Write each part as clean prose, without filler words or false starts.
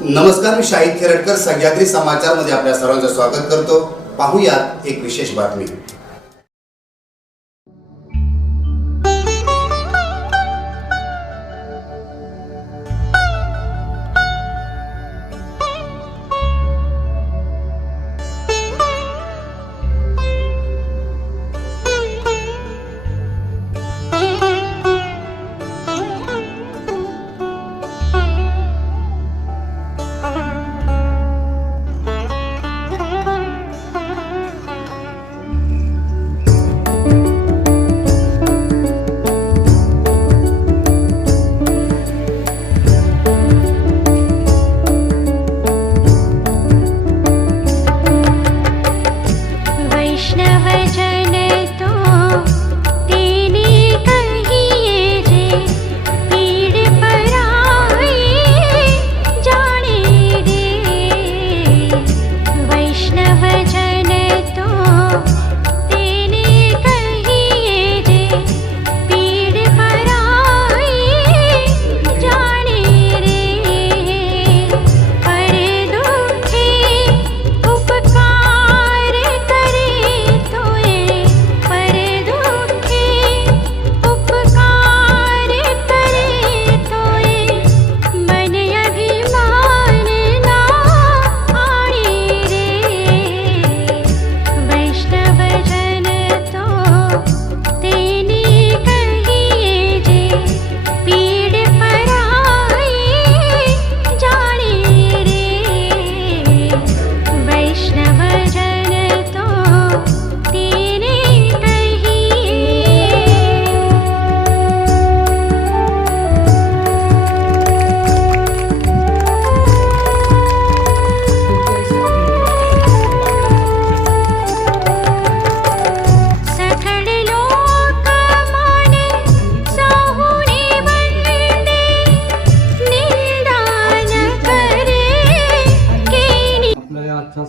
नमस्कार, मी शाहिद खेरटकर सह्याद्री समाचार मध्ये आपल्या सर्वांचं स्वागत करतो। पाहूयात एक विशेष बातमी।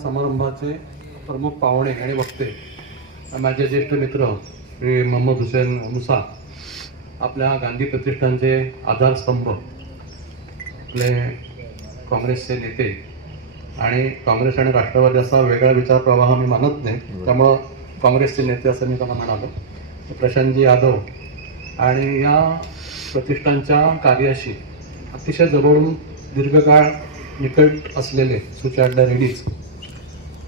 समारंभाचे प्रमुख पाहुणे आणि वक्ते माझे ज्येष्ठ मित्र श्री मोहम्मद हुसेन मुसा, आपल्या गांधी प्रतिष्ठानचे आधारस्तंभ, आपले काँग्रेसचे नेते आणि काँग्रेस आणि राष्ट्रवादी असा वेगळा विचार प्रवाह मी मानत नाही, त्यामुळं काँग्रेसचे नेते असं मी त्यांना म्हणालो, प्रशांतजी यादव आणि या प्रतिष्ठानच्या कार्याशी अतिशय जवळून दीर्घकाळ निकट असलेले सुचार्य रेड्डीज,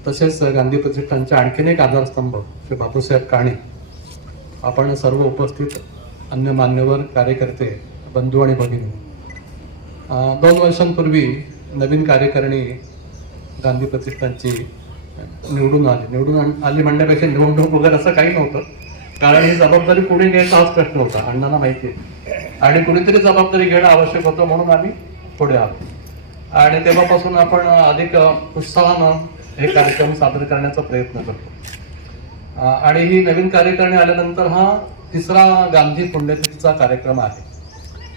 तसेच गांधी प्रतिष्ठानचे आणखीन एक आधारस्तंभ श्री बापूसाहेब काणे, आपण सर्व उपस्थित अन्य मान्यवर कार्यकर्ते, बंधू आणि भगिनी, 2 वर्षांपूर्वी नवीन कार्यकारिणी गांधी प्रतिष्ठानची निवडून आली म्हणण्यापेक्षा निवडणूक वगैरे असं काही नव्हतं, कारण ही जबाबदारी पुढे घ्यायचा हाच प्रश्न होता, अण्णांना माहिती आहे, आणि कुणीतरी जबाबदारी घेणं आवश्यक होतं म्हणून आम्ही पुढे आलो आणि तेव्हापासून आपण अधिक उत्साहानं हे कार्यक्रम सादर करण्याचा प्रयत्न करतो। आणि ही नवीन कार्यकारिणी आल्यानंतर हा 3रा गांधी पुण्यतिथीचा कार्यक्रम आहे।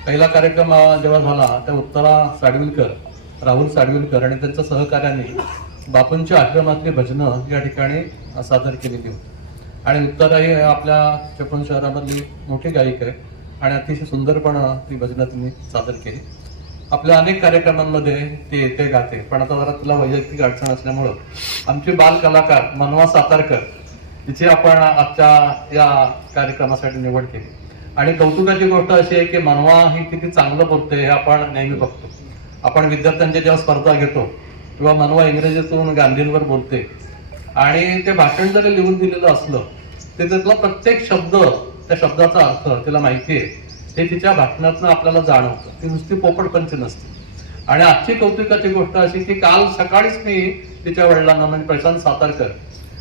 पहिला कार्यक्रम जेव्हा झाला तेव्हा उत्तरा साडविलकर, राहुल साडविलकर आणि त्यांच्या सहकार्यांनी बापूंच्या आश्रमातली भजनं या ठिकाणी सादर केलेली होती आणि उत्तरा ही आपल्या चिपळूण शहरामधली मोठी गायिक आहे आणि अतिशय सुंदरपणे ती भजनं त्यांनी सादर केली। आपल्या अनेक कार्यक्रमांमध्ये ते येते गाते, पण आता जरा तुला वैयक्तिक अडचण असल्यामुळं आमची बाल कलाकार मनवा सातारकर तिची आपण आजच्या या कार्यक्रमासाठी निवड केली। आणि कौतुकाची गोष्ट अशी आहे की मनवा ही किती चांगलं बोलते हे आपण नेहमी बघतो। आपण विद्यार्थ्यांच्या जेव्हा स्पर्धा घेतो तेव्हा मनवा इंग्रजीतून गांधींवर बोलते आणि ते भाषण जरी लिहून दिलेलं असलं ते त्यातला प्रत्येक शब्द, त्या शब्दाचा अर्थ तिला माहिती आहे, हे तिच्या भाषणातून आपल्याला जाणवतं, ती नुसती पोपटपंची नसते। आणि आजची कौतुकाची गोष्ट अशी की काल सकाळीच मी तिच्या वडिलांना म्हणजे प्रशांत सातारकर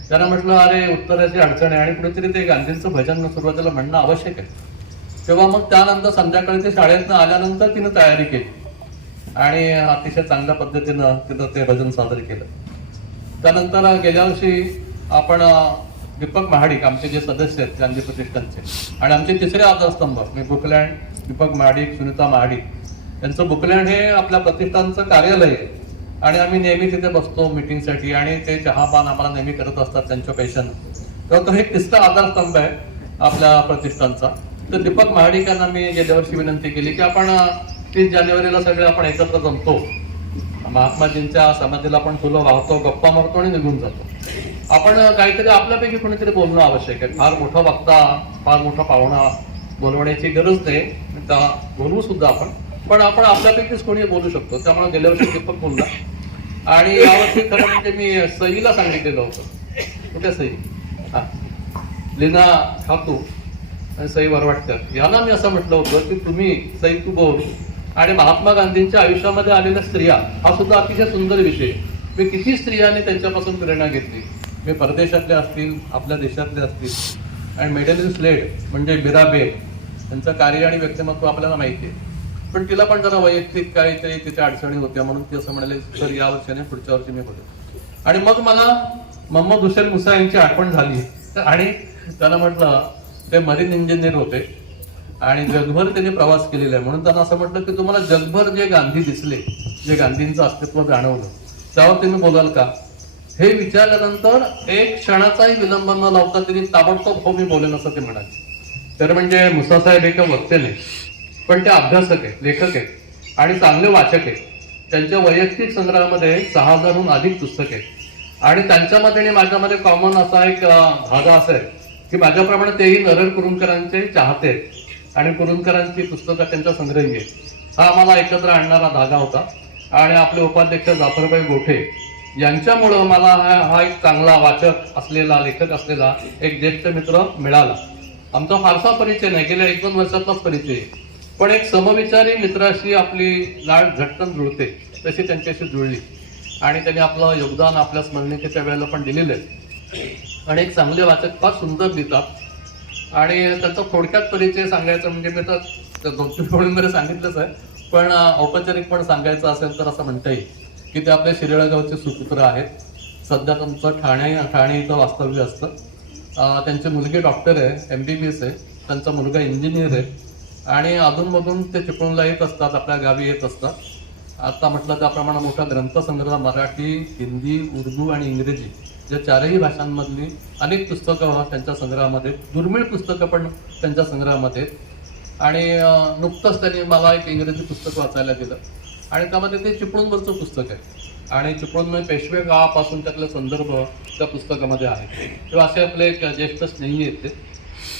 त्यांना म्हटलं, अरे उत्तराची अडचण आहे आणि कुठेतरी ते गांधींचं भजन सुरुवातीला म्हणणं आवश्यक आहे। तेव्हा मग त्यानंतर संध्याकाळी ते शाळेतनं आल्यानंतर तिनं तयारी केली आणि अतिशय चांगल्या पद्धतीनं तिनं ते भजन सादर केलं। त्यानंतर गेल्या वर्षी आपण दीपक महाडिक, आमचे जे सदस्य आहेत गांधी प्रतिष्ठानचे, आणि आमचे 3रे आधारस्तंभ मी बुकलँड, दीपक महाडिक, सुनीता महाडिक यांचं बुकलँड हे आपल्या प्रतिष्ठानचं कार्यालय आहे आणि आम्ही नेहमी तिथे बसतो मीटिंगसाठी आणि ते चहापान आम्हाला नेहमी करत असतात त्यांच्या पैशानं। तर तो एक 3रा आधारस्तंभ आहे आपल्या प्रतिष्ठानचा। तर दीपक महाडिकांना मी गेल्या वर्षी विनंती केली की आपण 30 जानेवारीला सगळे आपण एकत्र जमतो, महात्माजींच्या समाधीला आपण फुलं वाहतो, गप्पा मारतो आणि निघून जातो. आपण काहीतरी आपल्यापैकी कोणीतरी बोलणं आवश्यक आहे. फार मोठा वक्ता, फार मोठा पाहुणा बोलवण्याची गरज नाही, बोलवू सुद्धा आपण, पण आपण आपल्यापैकीच कोणी बोलू शकतो. त्यामुळे गेल्या वर्षी दीपक बोलला आणि यावर्षी खरं म्हणजे मी सईला सांगितलेलं होतं. कुठे सई? हा, लीना खातू आणि सई वरवाटकर याला मी असं म्हटलं होतं की तुम्ही सई तू बोल. आणि महात्मा गांधींच्या आयुष्यामध्ये आलेल्या स्त्रिया हा सुद्धा अतिशय सुंदर विषय. मी किती स्त्रियांनी त्यांच्यापासून प्रेरणा घेतली. मी परदेशातल्या असतील, आपल्या देशातल्या असतील. आणि मेडेलिन स्लेड म्हणजे मीराबेन, त्यांचं कार्य आणि व्यक्तिमत्व आपल्याला माहिती आहे. पण तिला पण जरा वैयक्तिक काहीतरी तिच्या अडचणी होत्या म्हणून ती असं म्हणाले सर या वर्षाने पुढच्या वर्षी मी बोलू. आणि मग मला मोहम्मद हुसेन मुसा यांची आठवण झाली आणि त्याला म्हटलं ते मरीन इंजिनियर होते आणि जगभर त्यांनी प्रवास केलेला आहे, म्हणून त्यांना असं म्हटलं की तुम्हाला जगभर जे गांधी दिसले, जे गांधींचं अस्तित्व जाणवलं, त्यावर तुम्ही बोलाल का? हे विचारल्यानंतर एक क्षणाचाही विलंब न लावता त्यांनी ताबडतोब हो मी बोलेन असं ते म्हणाले. तर म्हणजे मुसासाहेब एक वक्ते नाही, पण ते अभ्यासक आहेत, लेखक आहेत आणि चांगले वाचक आहेत. त्यांच्या वैयक्तिक संग्रहामध्ये 6000हून अधिक पुस्तक आहेत आणि त्यांच्यामध्ये आणि माझ्यामध्ये कॉमन असा एक धागा असा आहे की माझ्याप्रमाणे तेही नरहर कुरुंदकरांचे चाहते आहेत आणि कुरुंदकरांची पुस्तकं त्यांचा संग्रही आहे. हा आम्हाला एकत्र आणणारा धागा होता. आणि आपले उपाध्यक्ष जाफरभाई गोठे यांच्यामुळं मला हा एक चांगला वाचक असलेला, लेखक असलेला एक ज्येष्ठ मित्र मिळाला. आमचा फारसा परिचय नाही, गेल्या 1-2 वर्षातलाच परिचय, पण एक समविचारी मित्राशी आपली लाट झटकन जुळते तशी त्यांच्याशी जुळली आणि त्यांनी आपलं योगदान आपल्या स्मरणिकेच्या वेळेला पण दिलेलं आहे. आणि एक चांगले वाचक, फार सुंदर लिहितात आणि त्यांचा थोडक्यात परिचय सांगायचा म्हणजे मी तर 2-3 ओळींमध्ये सांगितलंच आहे, पण औपचारिक पण सांगायचं असेल तर असं म्हणता येईल की ते आपल्या शिराळा गावचे सुपुत्र आहेत. सध्या त्यांचं ठाणे इथं वास्तव्य असतं. त्यांची मुलगी डॉक्टर आहे, MBBS आहे, त्यांचा मुलगा इंजिनियर आहे आणि अधूनमधून ते चिपळूणला येत असतात, आपल्या गावी येत असतात. आता म्हटलं त्याप्रमाणे मोठा ग्रंथसंग्रह मराठी, हिंदी, उर्दू आणि इंग्रजी या 4ही भाषांमधली अनेक पुस्तकं त्यांच्या संग्रहामध्ये, दुर्मिळ पुस्तकं पण त्यांच्या संग्रहामध्ये. आणि नुकतंच त्यांनी मला एक इंग्रजी पुस्तक वाचायला दिलं आणि त्यामध्ये ते चिपळूणवरचं पुस्तक आहे आणि चिपळूण पेशवे गावापासून त्यातले संदर्भ त्या पुस्तकामध्ये आहे. तेव्हा असे आपले एक ज्येष्ठ स्नेही आहेत ते.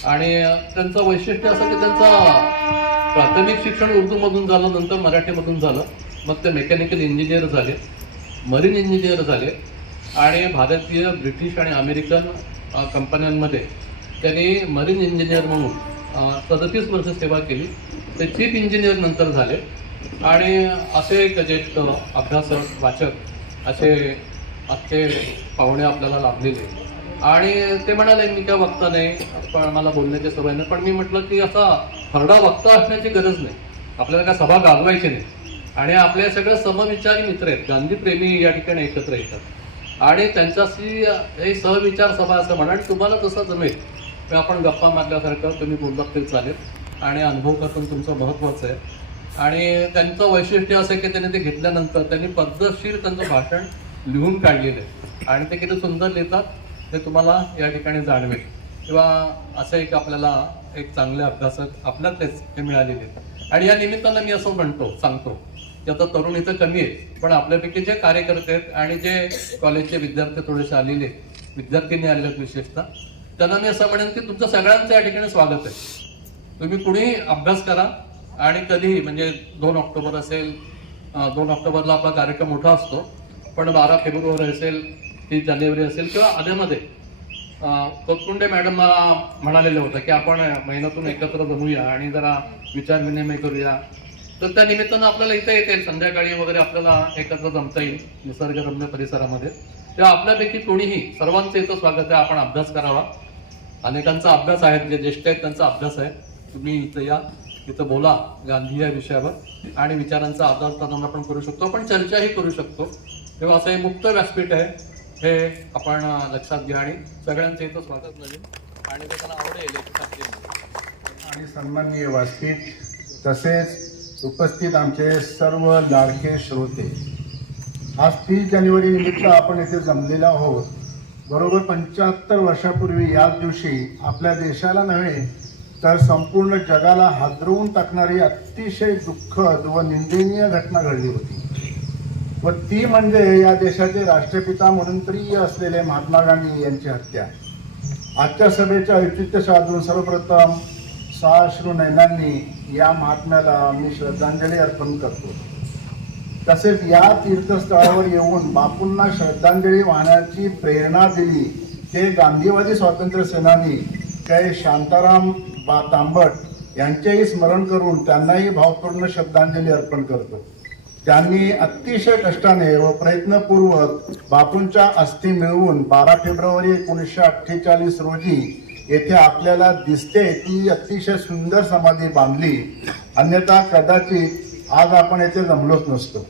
आणि त्यांचं वैशिष्ट्य असं की त्यांचं प्राथमिक शिक्षण उर्दूमधून झालं, नंतर मराठीमधून झालं, मग ते मेकॅनिकल इंजिनियर झाले, मरीन इंजिनियर झाले आणि भारतीय, ब्रिटिश आणि अमेरिकन कंपन्यांमध्ये त्यांनी मरीन इंजिनियर म्हणून 37 वर्ष सेवा केली. ते चीफ इंजिनियर नंतर झाले आणि असे एक ज्येष्ठ अभ्यासक, वाचक असे अख्खे पाहुणे आपल्याला लाभलेले. आणि ते म्हणाले मी काय वक्ता नाही, पण मला बोलण्याची सवय नाही, पण मी म्हटलं की असा खरडा वक्ता असण्याची गरज नाही, आपल्याला काय सभा गाजवायची नाही आणि आपले सगळे समविचारी मित्र आहेत, गांधी प्रेमी या ठिकाणी एकत्र येतात आणि त्यांच्याशी हे सहविचार सभा असं म्हणा आणि तुम्हाला तसं जमेल तर आपण गप्पा मारल्यासारखं तुम्ही बोललात तरी चालेल आणि अनुभव करून तुमचं महत्त्वाचं आहे. आणि त्यांचं वैशिष्ट्य असं की त्यांनी ते घेतल्यानंतर त्यांनी पद्धतशीर त्यांचं भाषण लिहून काढलेलं आहे आणि ते किती सुंदर लिहितात ते तुम्हाला या ठिकाणी जाणवेल. किंवा असं एक आपल्याला एक चांगले अभ्यासक आपल्यातलेच हे मिळालेले आहेत. आणि या निमित्तानं मी असं सांगतो की आता तरुण इथं कमी आहे, पण आपल्यापैकी जे कार्यकर्ते आहेत आणि जे कॉलेजचे विद्यार्थी थोडेसे आलेले, विद्यार्थ्यांनी आलेले आहेत विशेषतः, त्यांना मी असं म्हणेन की तुमचं सगळ्यांचं या ठिकाणी स्वागत आहे. तुम्ही कुणीही अभ्यास करा आणि कधीही, म्हणजे 2 ऑक्टोबर असेल, 2 ऑक्टोबरला आपला कार्यक्रम मोठा असतो, पण 12 फेब्रुवारी असेल, 30 जानेवारी असेल किंवा आधेमध्ये कोतकुंडे मॅडम म्हणालेलं होतं की आपण महिन्यातून एकत्र जमूया आणि जरा विचार विनिमय करूया. तर त्या निमित्तानं आपल्याला इथे येतील संध्याकाळी वगैरे आपल्याला एकत्र जमता येईल निसर्गरम्य परिसरामध्ये. तेव्हा आपल्यापैकी कोणीही, सर्वांचं इथं स्वागत आहे. आपण अभ्यास करावा. अनेकांचा अभ्यास आहे, जे ज्येष्ठ आहेत त्यांचा अभ्यास आहे. तुम्ही इथं या, इथं बोला गांधी या विषयावर आणि विचारांचा आदान प्रदान आपण करू शकतो, आपण चर्चाही करू शकतो. तेव्हा असं हे मुक्त व्यासपीठ आहे, हे आपण लक्षात घ्या आणि सगळ्यांचं इथं स्वागत नवीन आणि ते त्यांना आवडेल आणि सन्माननीय व्यासपीठ तसेच उपस्थित आमचे सर्व लाडके श्रोते, आज 30 जानेवारी निमित्त आपण येथे जमलेलो आहोत. बरोबर 75 वर्षापूर्वी याच दिवशी आपल्या देशाला नव्हे तर संपूर्ण जगाला हादरवून टाकणारी अतिशय दुःखद व निंदनीय घटना घडली होती. व ती म्हणजे या देशाचे राष्ट्रपिता म्हणून प्रिय असलेले महात्मा गांधी यांची हत्या. आजच्या सभेचे औचित्य साधून सर्वप्रथम साश्रू नयनांनी या महात्म्याला मी श्रद्धांजली अर्पण करतो. तसेच या तीर्थस्थळावर येऊन बापूंना श्रद्धांजली वाहण्याची प्रेरणा दिली ते गांधीवादी स्वातंत्र्य सेनानी कै शांताराम तांबट यांचेही स्मरण करून त्यांनाही भावपूर्ण श्रद्धांजली अर्पण करतो. त्यांनी अतिशय कष्टाने व प्रयत्नपूर्वक बापूंच्या अस्थी मिळवून 12 फेब्रुवारी 1948 रोजी येथे आपल्याला दिसते ती अतिशय सुंदर समाधी बांधली. अन्यथा कदाचित आज आपण येथे जमलोच नसतो.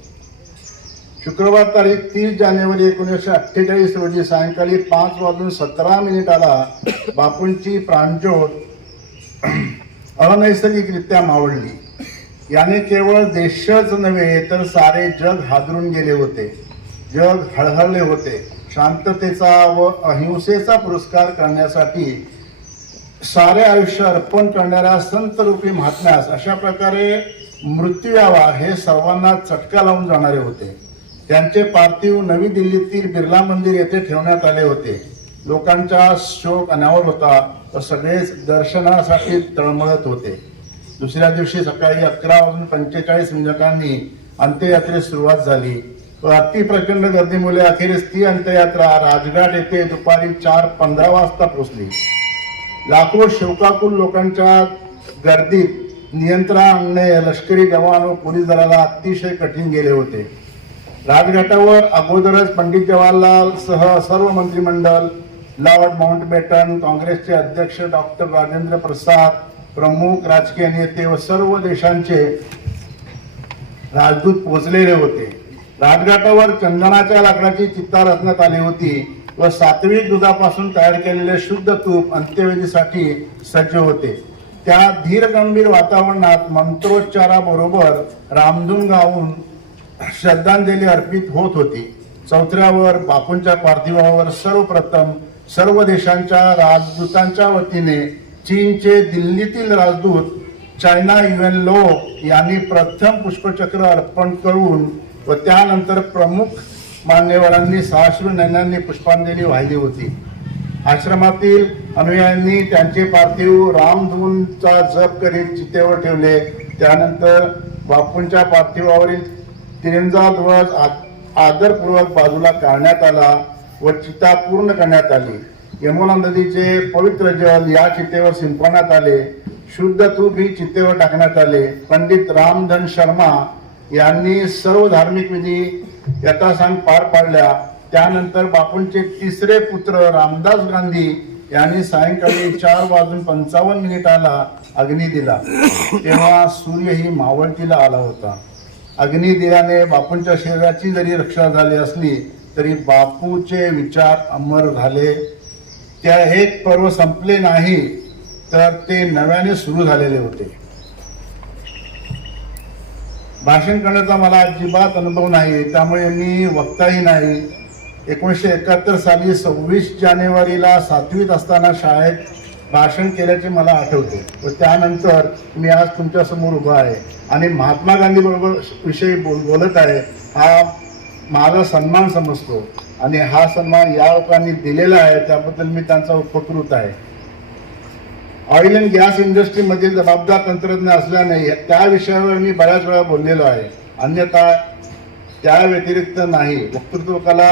शुक्रवार तारीख 30 जानेवारी 1948 रोजी सायंकाळी 5:17 बापूंची प्राणज्योत अनैसर्गिकरित्या मावळली. याने केवळ देशच नव्हे तर सारे जग हादरून गेले होते. जग हळहळले होते. शांततेचा व अहिंसेचा पुरस्कार करण्यासाठी सारे आयुष्य अर्पण करणाऱ्या संतरूपी महात्म्यास अशा प्रकारे मृत्यू यावा हे सर्वांना चटका लावून जाणारे होते. त्यांचे पार्थिव नवी दिल्लीतील बिर्ला मंदिर येथे ठेवण्यात आले होते. लोकांचा शोक अनावर होता व सगळेच दर्शनासाठी तळमळत होते. दुसऱ्या दिवशी सकाळी 11:45 अंत्ययात्रेस सुरुवात झाली व अति प्रचंड गर्दीमुळे अखेरीस ती अंत्ययात्रा राजघाट येथे दुपारी 4:15 वाजता पोहोचली. लाखो शोकाकुल लोकांच्या गर्दीत नियंत्रण आणणे लष्करी जवान व पोलीस दलाला अतिशय कठीण गेले होते. राजघाटावर अगोदरच पंडित जवाहरलाल सह सर्व मंत्रिमंडळ, लॉर्ड माउंटबॅटन, काँग्रेसचे अध्यक्ष डॉक्टर राजेंद्र प्रसाद, प्रमुख राजकीय नेते व सर्व देशांचे राजदूत पोहोचलेले होते. राजघाटावर चंदनाच्या लाकडाची चिता रचण्यात आली होती व सात्विक दुधापासून तयार केलेले शुद्ध तूप अंत्यविधीसाठी सज्ज होते. त्या धीर गंभीर वातावरणात मंत्रोच्चाराबरोबर रामधून गाऊन श्रद्धांजली अर्पित होत होती. चौथऱ्यावर बापूंच्या पार्थिवावर सर्वप्रथम सर्व देशांच्या राजदूतांच्या वतीने चीनचे दिल्लीतील राजदूत चायना युएन लो यांनी प्रथम पुष्पचक्र अर्पण करून व त्यानंतर प्रमुख मान्यवरांनी साश्रू नयनांनी पुष्पांजली वाहिली होती. आश्रमातील अनुयायांनी त्यांचे पार्थिव रामधूनचा जप करीत चितेवर ठेवले. त्यानंतर बापूंच्या पार्थिवावरील तिरंगा ध्वज आदरपूर्वक बाजूला काढण्यात आला व चिता पूर्ण करण्यात आली. यमुना नदीचे पवित्र जल या चितेवर शिंपवण्यात आले. शुद्ध तूप ही चितेवर टाकण्यात आले. पंडित रामधन शर्मा यांनी सर्व धार्मिक विधी यथासांग पार पाडल्या. त्यानंतर बापूंचे तिसरे पुत्र रामदास गांधी यांनी सायंकाळी 4:55 अग्नी दिला. तेव्हा सूर्यही मावळतीला आला होता. अग्नी दिल्याने बापूंच्या शरीराची जरी रक्षा झाली असली तरी बापूचे विचार अमर झाले. त्या एक पर्व संपले नाही तर ते नव्याने सुरू झालेले होते. भाषण करण्याचा मला अजिबात अनुभव नाही, त्यामुळे मी वक्ताही नाही. 1971 साली 26 जानेवारीला 7वीत असताना शाळेत भाषण केल्याचे मला आठवते व त्यानंतर मी आज तुमच्या समोर उभा आहे आणि महात्मा गांधी बरोबर विषयी बोलत आहे. हा माझा सन्मान समजतो आणि हा सन्मान या लोकांनी दिलेला आहे त्याबद्दल मी त्यांचा उपकृत आहे. ऑइल अँड गॅस इंडस्ट्रीमधील जबाबदार तंत्रज्ञ असल्याने त्या विषयावर मी बऱ्याच वेळा बोललेलो आहे. अन्यथा त्या व्यतिरिक्त नाही. वक्तृत्व कला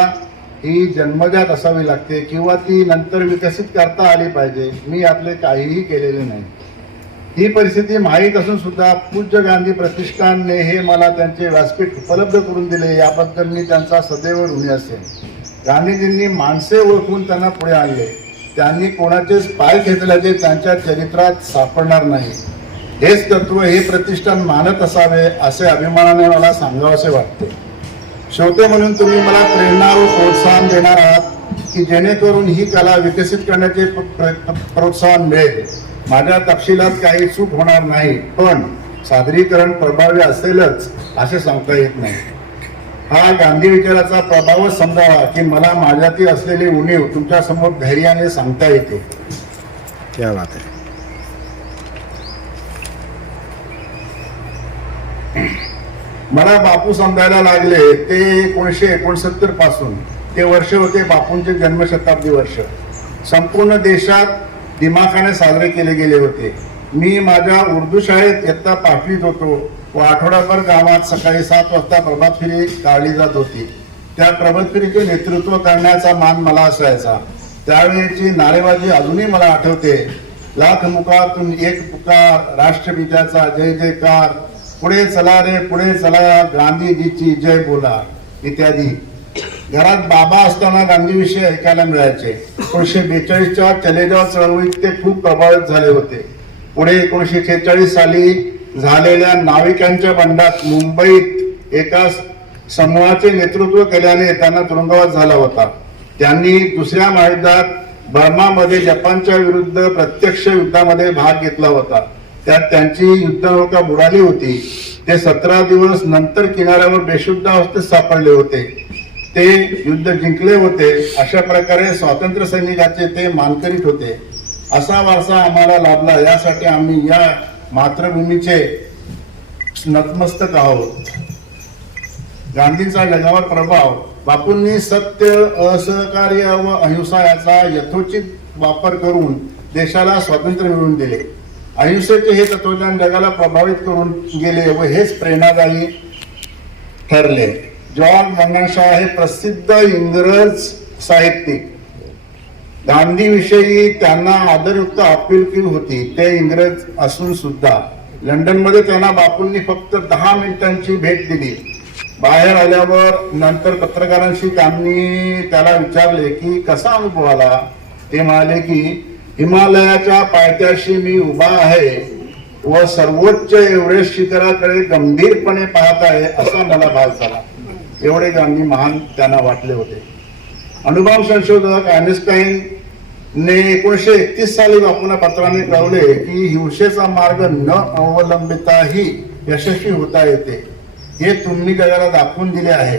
ही जन्मजात असावी लागते किंवा ती नंतर विकसित करता आली पाहिजे. मी यातले काहीही केलेले नाही. ही परिस्थिती माहीत असून सुद्धा पूज्य गांधी प्रतिष्ठानने हे मला त्यांचे व्यासपीठ उपलब्ध करून दिले याबद्दल मी त्यांचा सदैव ऋणी असेन. गांधीजींनी माणसे ओळखून त्यांना पुढे आणले. त्यांनी कोणाचेच पाय खेचल्याचे त्यांच्या चरित्रात सापडणार नाही. हेच तत्व हे प्रतिष्ठान मानत असावे असे अभिमानाने मला सांगावेसे वाटते. श्रोते म्हणून तुम्ही मला प्रेरणा व प्रोत्साहन देणार आहात की जेणेकरून ही कला विकसित करण्याचे प्रोत्साहन मिळेल. माझ्या तपशिलात काही चूक होणार नाही, पण सादरीकरण प्रभावी असेलच असे सांगता येत नाही. हा गांधी विचाराचा प्रभावच समजावा की मला माझ्यातील असलेली उणीव तुमच्या समोर धैर्याने सांगता येते. क्या बात आहे. मला बापू समजायला लागले ते 1969 पासून. ते वर्ष होते बापूंचे जन्मशताब्दी वर्ष. संपूर्ण देशात दिमाखाने साजरे केले गेले होते. मी माझ्या उर्दू शाळेत इयत्ता 5वीत होतो व आठवडाभर गावात सकाळी 7 वाजता प्रभात फेरी काढली जात होती. त्या प्रभात फेरीचे नेतृत्व करण्याचा मान मला असायचा. त्यावेळेची नारेबाजी अजूनही मला आठवते. लाख मुखातून एक पुकार, राष्ट्रपित्याचा जय जयकार, पुढे चला रे पुढे चला, गांधीजीची जय बोला इत्यादी. घरात बाबा असताना गांधीविषयी ऐकायला मिळायचे. 1942च्या चले जाव चळवळीत ते खूप प्रभावित झाले होते. पुढे 1946 साली झालेल्या नाविकांच्या बंडात मुंबईत एका समूहाचे नेतृत्व केल्याने त्यांना तुरुंगवास झाला होता. त्यांनी दुसऱ्या महायुद्धात बर्मामध्ये जपानच्या विरुद्ध प्रत्यक्ष युद्धामध्ये भाग घेतला होता. त्यात त्यांची युद्धनौका बुडाली होती. ते 17 दिवस नंतर किनाऱ्यावर बेशुद्ध अवस्थेत सापडले होते. ते युद्ध जिंकले होते. अशा प्रकारे स्वातंत्र्य सैनिकाचे ते मानकरीत होते. असा वारसा आम्हाला लाभला, यासाठी आम्ही या मातृभूमीचे नतमस्तक आहोत. गांधींचा जगावर प्रभाव. बापूंनी सत्य, असहकार्य व अहिंसा याचा यथोचित वापर करून देशाला स्वातंत्र्य मिळवून दिले. अहिंसेचे हे तत्वज्ञान जगाला प्रभावित करून गेले व हेच प्रेरणादायी ठरले. जॉर्ज बर्नार्ड शॉ हे प्रसिद्ध इंग्रज साहित्यिक. गांधीविषयी त्यांना आदरयुक्त आपुलकी होती. ते इंग्रज असून सुद्धा लंडनमध्ये त्यांना बापूंनी फक्त 10 मिनिटांची भेट दिली. बाहेर आल्यावर नंतर पत्रकारांशी त्यांनी त्याला विचारले की कसा अनुभव आला. ते म्हणाले की हिमालयाच्या पायथ्याशी मी उभा आहे व सर्वोच्च एव्हरेस्ट शिखराकडे गंभीरपणे पाहत आहे असा मला भास झाला. एवढे गांधी महान त्यांना वाटले होते. अणुबॉम्ब संशोधक आइन्स्टाईन ने 1931 साली बापूंना पत्राने कळवले की हिंसेचा मार्ग न अवलंबिताही यशस्वी होता येते. हे तुम्ही जगाला दाखवून दिले आहे.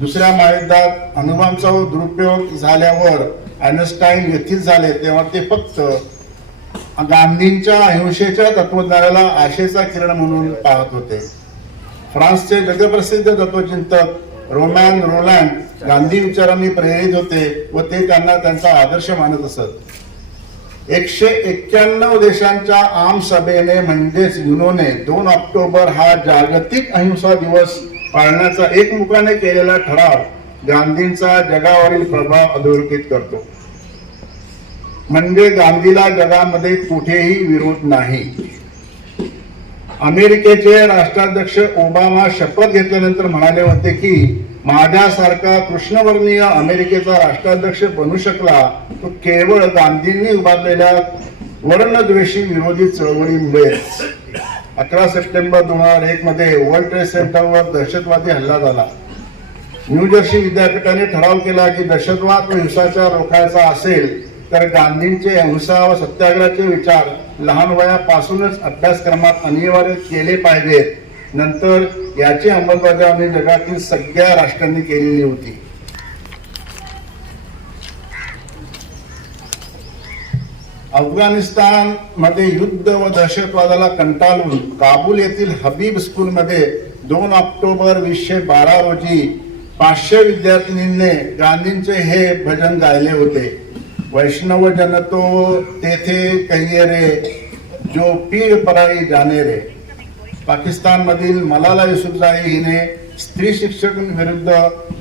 दुसऱ्या महायुद्धात अणुबॉम्बचा दुरुपयोग झाल्यावर आइन्स्टाईन व्यथित झाले तेव्हा ते फक्त गांधींच्या अहिंसेच्या तत्वज्ञानाला आशेचा किरण म्हणून पाहत होते. फ्रान्सचे जगप्रसिद्ध तत्वचिंतक रोमॅन रोलँड गांधी विचारांनी प्रेरित होते व ते त्यांना त्यांचा आदर्श मानत असत. 191 देशांच्या आमसभेने म्हणजेच युनोने 2 ऑक्टोबर हा जागतिक अहिंसा दिवस पाळण्याचा एकमुखाने केलेला ठराव गांधींचा जगावरील प्रभाव अधोरेखित करतो. म्हणजे गांधीला जगामध्ये कुठेही विरोध नाही. अमेरिकेचे राष्ट्राध्यक्ष ओबामा शपथ घेतल्यानंतर म्हणाले होते की माझ्यासारखा कृष्णवर्णीय अमेरिकेचा राष्ट्राध्यक्ष बनू शकला तो केवळ गांधींनी उभारलेल्या वर्णद्वेषी विरोधी चळवळीमुळेच. 11 सप्टेंबर 2001 मध्ये वर्ल्ड ट्रेड सेंटरवर दहशतवादी हल्ला झाला. न्यूजर्सी विद्यापीठाने ठराव केला की दहशतवाद व हिंसाचार रोखायचा असेल तर गांधींचे अहिंसा व सत्याग्रहाचे विचार लहान वयापासूनच अभ्यासक्रमात अनिवार्य केले पाहिजेत. नंतर याची अंमलबजावणी जगातील सगळ्या राष्ट्रांनी केलेली होती. अफगाणिस्तान मध्ये युद्ध व दहशतवादाला कंटाळून काबूल येथील हबीब स्कूलमध्ये 2 ऑक्टोबर 2012 रोजी 500 विद्यार्थिनींनी गांधींचे हे भजन गायले होते. वैष्णव जन तो तेथे कहिये रे, जो पीर पराई जाने रे. पाकिस्तान मधील मलाला युसुफजाई हिने स्त्री शिक्षक विरुद्ध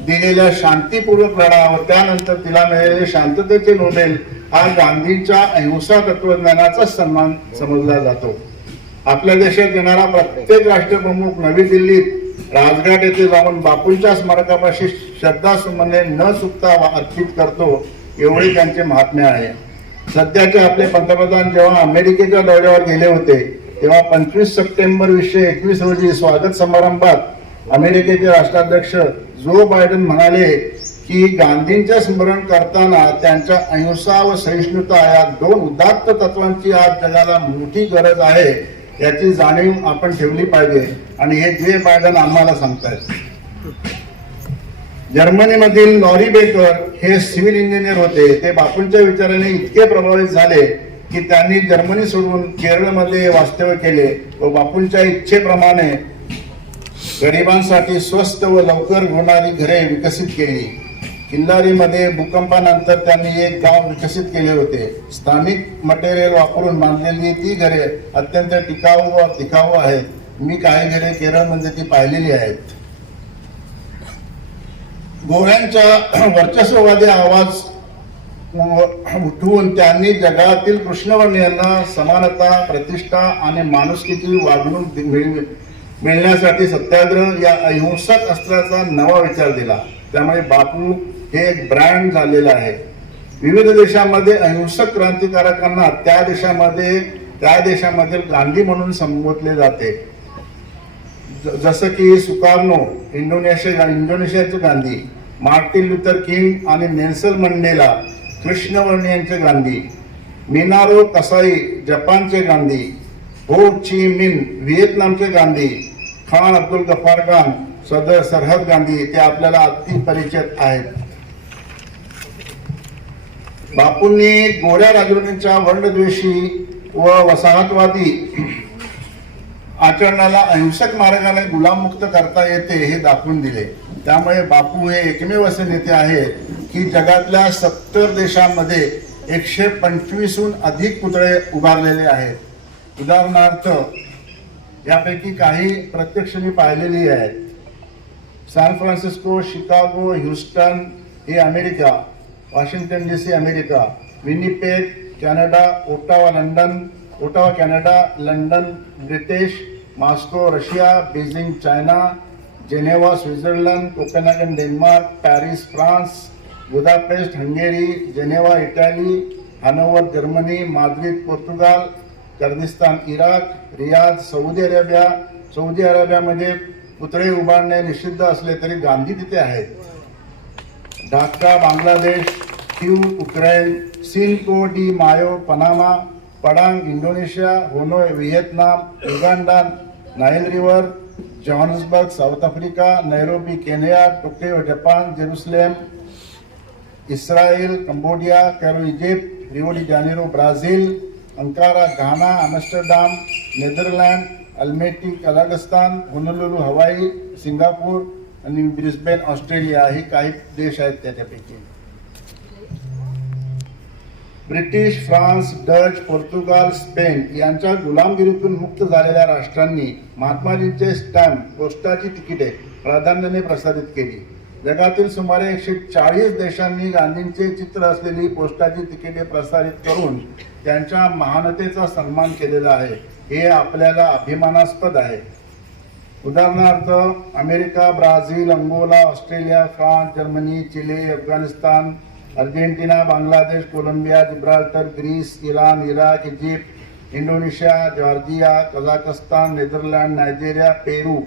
दिलेल्या शांतीपूर्वक लढा व त्यानंतर तिला मिळालेले शांततेचे नोबेल हा गांधींच्या अहिंसा तत्वज्ञानाचा सन्मान समजला जातो. आपल्या देशात येणारा प्रत्येक राष्ट्रप्रमुख नवी दिल्लीत राजघाट येथे जाऊन बापूंच्या स्मारकापाशी श्रद्धासुमने न चुकता अर्पित करतो. एवढे त्यांचे महात्म्य आहे. सध्याचे आपले पंतप्रधान जेव्हा अमेरिकेच्या दौऱ्यावर गेले होते तेव्हा 25 सप्टेंबर 2021 रोजी स्वागत समारंभात अमेरिकेचे राष्ट्राध्यक्ष जो बायडन म्हणाले की गांधींचे स्मरण करताना त्यांच्या अहिंसा व सहिष्णुता या 2 उदात्त तत्वांची आज जगाला मोठी गरज आहे याची जाणीव आपण ठेवली पाहिजे आणि हे जे बायडन आम्हाला सांगतायत. जर्मनीमधील लॉरी बेकर हे सिव्हिल इंजिनियर होते. ते बापूंच्या विचाराने इतके प्रभावित झाले की त्यांनी जर्मनी सोडून केरळमध्ये वास्तव्य केले व बापूंच्या इच्छेप्रमाणे गरिबांसाठी स्वस्त व लवकर होणारी घरे विकसित केली. किल्लारीमध्ये भूकंपानंतर त्यांनी एक गाव विकसित केले होते. स्थानिक मटेरियल वापरून बांधलेली ती घरे अत्यंत टिकाऊ आहेत. मी काही घरे केरळमध्ये ती पाहिलेली आहेत. गोऱ्यांच्या वर्चस्ववादी आवाज उठवून त्यांनी जगातील कृष्णवर्णीयांना समानता, प्रतिष्ठा आणि माणुसकीची वागणूक मिळण्यासाठी सत्याग्रह या अहिंसक अस्त्राचा नवा विचार दिला. त्यामुळे बापू हे एक ब्रँड झालेलं आहे. विविध देशांमध्ये अहिंसक क्रांतिकारकांना त्या देशामधील गांधी म्हणून संबोधले जाते. जसं की सुकार्नो इंडोनेशियाचे गांधी, मार्टिन लुथर किंग आणि नेल्सन मंडेला कृष्णवर्णीयांचे गांधी, मिनारो कसाई जपानचे गांधी, हो ची मिन व्हिएतनामचे गांधी, खान अब्दुल गफ्फार खान सरहद गांधी ते आपल्याला अति परिचित आहेत. बापूंनी गोऱ्या राजवटींच्या वर्णद्वेषी व वसाहतवादी आचरणाला अहिंसक मार्गाने गुलाममुक्त करता येते हे दाखवून दिले. त्यामुळे बापू हे एकमेव असे नेते आहेत की जगातल्या 70 देशांमध्ये 125हून अधिक पुतळे उभारलेले आहेत. उदाहरणार्थ यापैकी काही प्रत्यक्ष मी पाहिलेली आहेत. सॅन फ्रान्सिस्को, शिकागो, ह्युस्टन हे America, Washington DC America, Winnipeg Canada, Ottawa Canada, London British, Moscow Russia, Beijing China, Geneva Switzerland, Copenhagen Denmark, Paris France, Budapest Hungary, Geneva Italy, Hanover Germany, Madrid Portugal, Kurdistan Iraq, Riyadh Saudi अरेबियामध्ये पुतळे उभारणे निषिद्ध असले तरी गांधी तिथे आहेत. Dhaka Bangladesh, Kiev Ukraine, Cinco de Mayo Panama, Padang Indonesia, Hanoi Vietnam, Uganda Nile River, Johannesburg South Africa, Nairobi Kenya, Tokyo Japan, Jerusalem Israel, Cambodia, Cairo Egypt, Rio de Janeiro Brazil, Ankara Ghana, Amsterdam Netherland, Almaty Kazakhstan, Honolulu Hawaii, Singapore आणि Brisbane Australia हे काही देश आहेत. त्याच्यापैकी British, France, Dutch, Portugal, Spain यांच्या गुलामगिरीतून मुक्त झालेल्या राष्ट्रांनी महात्माजींचे स्टॅम्प, पोस्टाची तिकिटे प्राधान्याने प्रसारित केली. जगातील सुमारे 140 देशांनी गांधींचे चित्र असलेली पोस्टाची तिकिटे प्रसारित करून त्यांच्या महानतेचा सन्मान केलेला आहे. हे आपल्याला अभिमानास्पद आहे. उदाहरणार्थ America, Brazil, Angola, Australia, France, Germany, Chile, Afghanistan, Argentina, Bangladesh, Colombia, Gibraltar, Greece, Iran, Iraq, Egypt, Indonesia, Georgia, Kazakhstan, Netherland, Nigeria, Peru,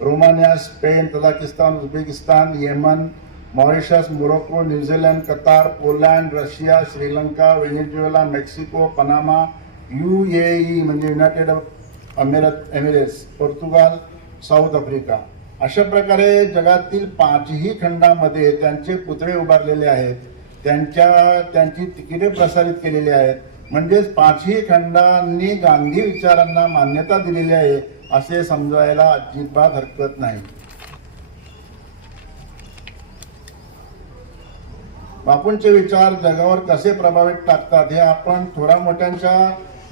Romania, Spain, Tajikistan, Uzbekistan, Yemen, Mauritius, Morocco, New Zealand, Qatar, Poland, Russia, Sri Lanka, Venezuela, Mexico, Panama, UAE म्हणजे United Arab Emirates, Portugal, South Africa अशा प्रकारे जगातील 5ही खंडामध्ये त्यांचे पुतळे उभारलेले आहेत. त्यांची तिकिटे प्रसारित केलेली आहेत. म्हणजेच 5ही खंडांनी गांधी विचारांना मान्यता दिलेली आहे असे समजायला अजिबात हरकत नाही. बापूंचे विचार जगावर कसे प्रभावित टाकतात हे आपण थोड्या मोठ्यांच्या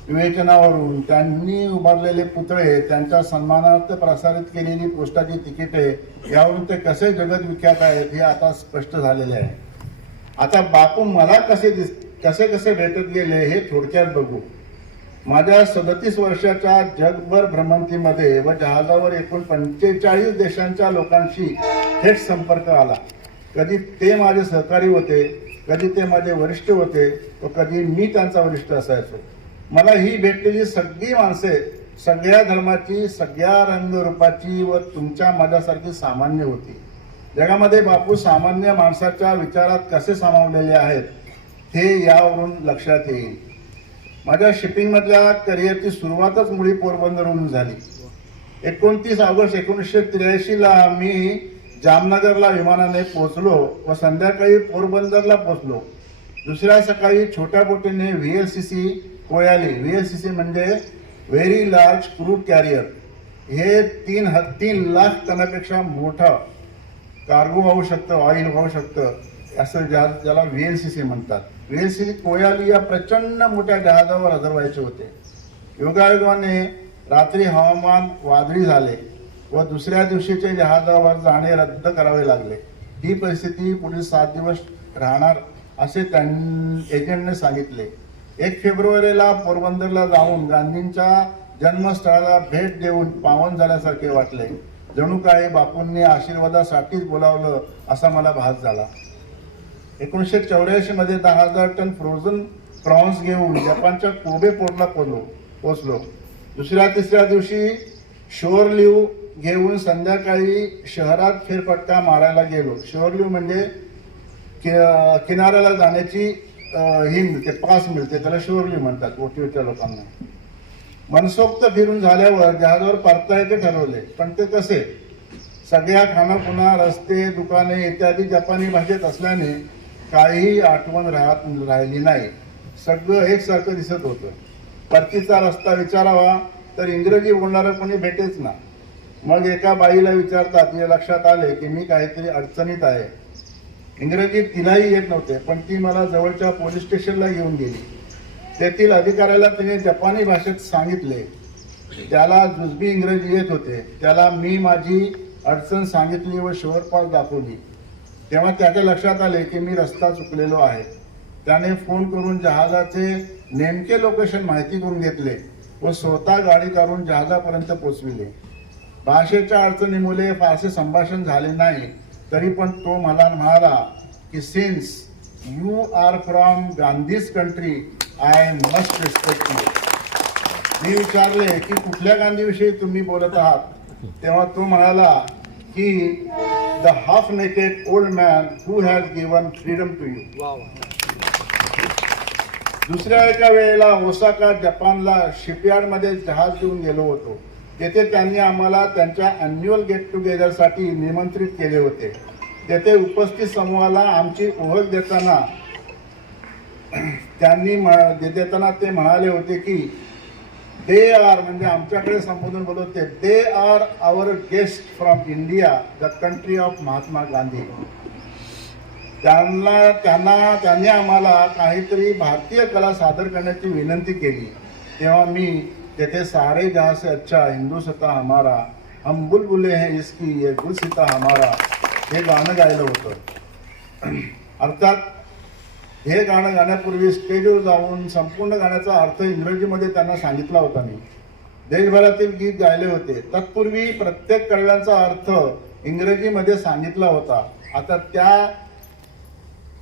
विवेचनावरून, त्यांनी उभारलेले पुतळे, त्यांच्या सन्मानार्थ प्रसारित केलेली पोस्टाची तिकिटे यावरून ते कसे जगविख्यात आहेत हे आता स्पष्ट झालेले आहे. आता बापू मला कसे भेटत गेले हे थोडक्यात बघू. माझ्या 37 वर्षाच्या जगभर भ्रमंतीमध्ये व जहाजावर एकूण 45 देशांच्या लोकांशी थेट संपर्क आला. कधी ते माझे सहकारी होते, कधी ते माझे वरिष्ठ होते, व कधी मी त्यांचा वरिष्ठ असायचो. मला ही भेटलेली सगळी माणसे सगळ्या धर्माची, सगळ्या रंगरूपाची व तुमच्या माझ्यासारखी सामान्य होती. जगामध्ये बापू सामान्य माणसाच्या विचारात कसे सामावलेले आहेत हे यावरून लक्षात येईल. माझ्या शिपिंगमधल्या करिअरची सुरुवातच मुळी पोरबंदरहून झाली. 29 ऑगस्ट 1983ला मी जामनगरला विमानाने पोहोचलो व संध्याकाळी पोरबंदरला पोहोचलो. दुसऱ्या सकाळी छोट्या बोटीने VLCC कोयाली, VLCC म्हणजे व्हेरी लार्ज क्रूड कॅरियर, हे 3 लाख टनापेक्षा मोठं कार्गो वाहू शकतं, ऑइल वाहू शकतं, असं ज्याला VLCC म्हणतात. VLCC कोयाली या प्रचंड मोठ्या जहाजावर हजर व्हायचे होते. योगायोगाने रात्री हवामान वादळी झाले व दुसऱ्या दिवशीचे जहाजावर जाणे रद्द करावे लागले. ही परिस्थिती पुढील 7 दिवस राहणार असे एजंटने सांगितले. 1 फेब्रुवारीला पोरबंदरला जाऊन गांधींच्या जन्मस्थळाला भेट देऊन पावन झाल्यासारखे वाटले. जणू काही बापूंनी आशीर्वादासाठीच बोलावलं असा मला भास झाला. 1984 मध्ये 10,000 टन फ्रोझन प्रॉन्स घेऊन जपानच्या कोबे पोर्टला पोहोचलो. दुसऱ्या तिसऱ्या दिवशी शोअर लिव्ह घेऊन संध्याकाळी शहरात फेरफटका मारायला गेलो. शोअर लिव्ह म्हणजे किनाऱ्याला जाण्याची हिंद ते पास मिळते, त्याला शोअर लिव्ह म्हणतात ओटीओच्या लोकांना. मनसोक्त फिरून झाल्यावर जहाजावर परतायचे ठरवले, पण ते कसे? सगळ्या खानापुना, रस्ते, दुकाने इत्यादी जपानी भाषेत असल्याने काहीही आठवण राहिली नाही. सगळं एकसारखं दिसत होतं. परतीचा रस्ता विचारावा तर इंग्रजी बोलणारं कोणी भेटेच ना. मग एका बाईला विचारतात तिच्या लक्षात आले की मी काहीतरी अडचणीत आहे. इंग्रजी तिलाही येत नव्हते, पण ती मला जवळच्या पोलीस स्टेशनला घेऊन गेली. तेथील अधिकाऱ्याला तिने जपानी भाषेत सांगितले. त्याला जुजबी इंग्रजी येत होते. त्याला मी माझी अडचण सांगितली व शोअर पास दाखवली. तेव्हा त्याच्या लक्षात आले की मी रस्ता चुकलेलो आहे. त्याने फोन करून जहाजाचे नेमके लोकेशन माहिती करून घेतले व स्वतः गाडी काढून जहाजापर्यंत पोचविले. भाषेच्या अडचणीमुळे फारसे संभाषण झाले नाही, तरी पण तो मला म्हणाला की since you are from Gandhi's country I must respect you. मी विचारले की कुठल्या गांधीविषयी तुम्ही बोलत आहात? तेव्हा तो म्हणाला की the half naked old man who has given freedom to you. दुसऱ्या एका वेळेला ओसाका जपानला शिपयार्डमध्ये जहाज घेऊन गेलो होतो. तेथे त्यांनी आम्हाला त्यांच्या अॅन्युअल गेट टुगेदरसाठी निमंत्रित केले होते. तेथे उपस्थित समूहाला आमची ओळख देताना ते म्हणाले होते की दे आर, म्हणजे आमच्याकडे संबोधन बोलत होते, they are our guest from India, the country of Mahatma Gandhi. त्यांनी आम्हाला काहीतरी भारतीय कला सादर करण्याची विनंती केली. तेव्हा मी तेथे सारे जहां से अच्छा हिंदुस्तान हमारा, हम बुलबुले हैं इसकी ये गुलसिता हमारा हे गाणं गायलं होतं. अर्थात हे गाणं गाण्यापूर्वी स्टेजवर जाऊन संपूर्ण गाण्याचा अर्थ इंग्रजीमध्ये त्यांना सांगितला होता. मी देशभरातील गीत गायले होते. तत्पूर्वी प्रत्येक कडव्यांचा अर्थ इंग्रजीमध्ये सांगितला होता. आता त्या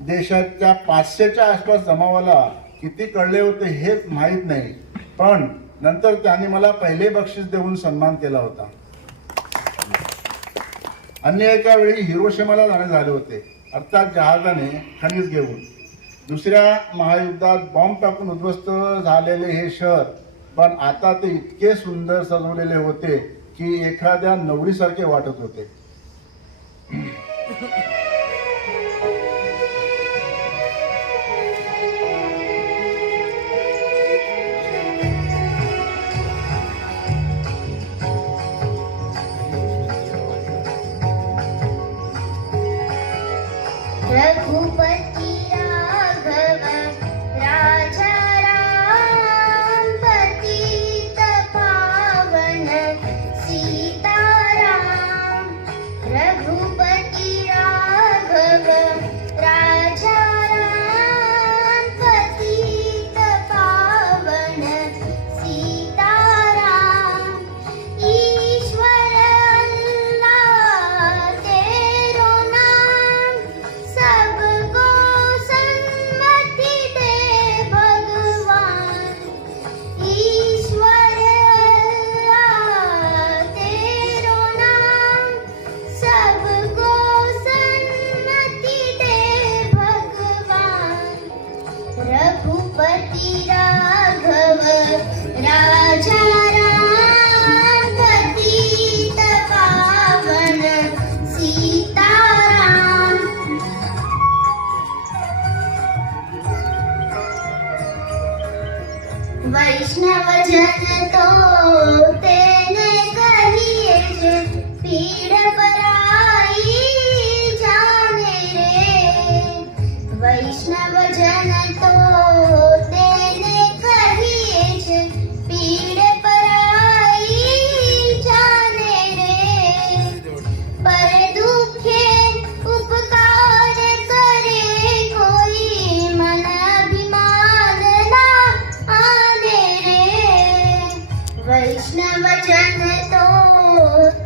देशाच्या 500च्या आसपास जमावाला किती कळले होते हे माहीत नाही, पण नंतर त्यांनी मला पहिले बक्षीस देऊन सन्मान केला होता. अन्य एका वेळी हिरोशिमाला जाणे झाले होते, अर्थात जहाजाने खनिज घेऊन. दुसऱ्या महायुद्धात बॉम्ब टाकून उद्ध्वस्त झालेले हे शहर, पण आता ते इतके सुंदर सजवलेले होते की एखाद्या नवरीसारखे वाटत होते. रघुपति राघव राजा राम पतित पावन सीताराम. रघुपति राघव राजा राम पतित पावन सीताराम. ईश्वर अल्लाह तेरो नाम, सबको सन्मति दे भगवान. ईश्वर अल्लाह तेरो नाम, सबको सन्मति दे भगवान. रघुपति राघव राजा राम पतित पावन सीताराम. वैष्णव जन तो तेने कही, कृष्ण वचन तो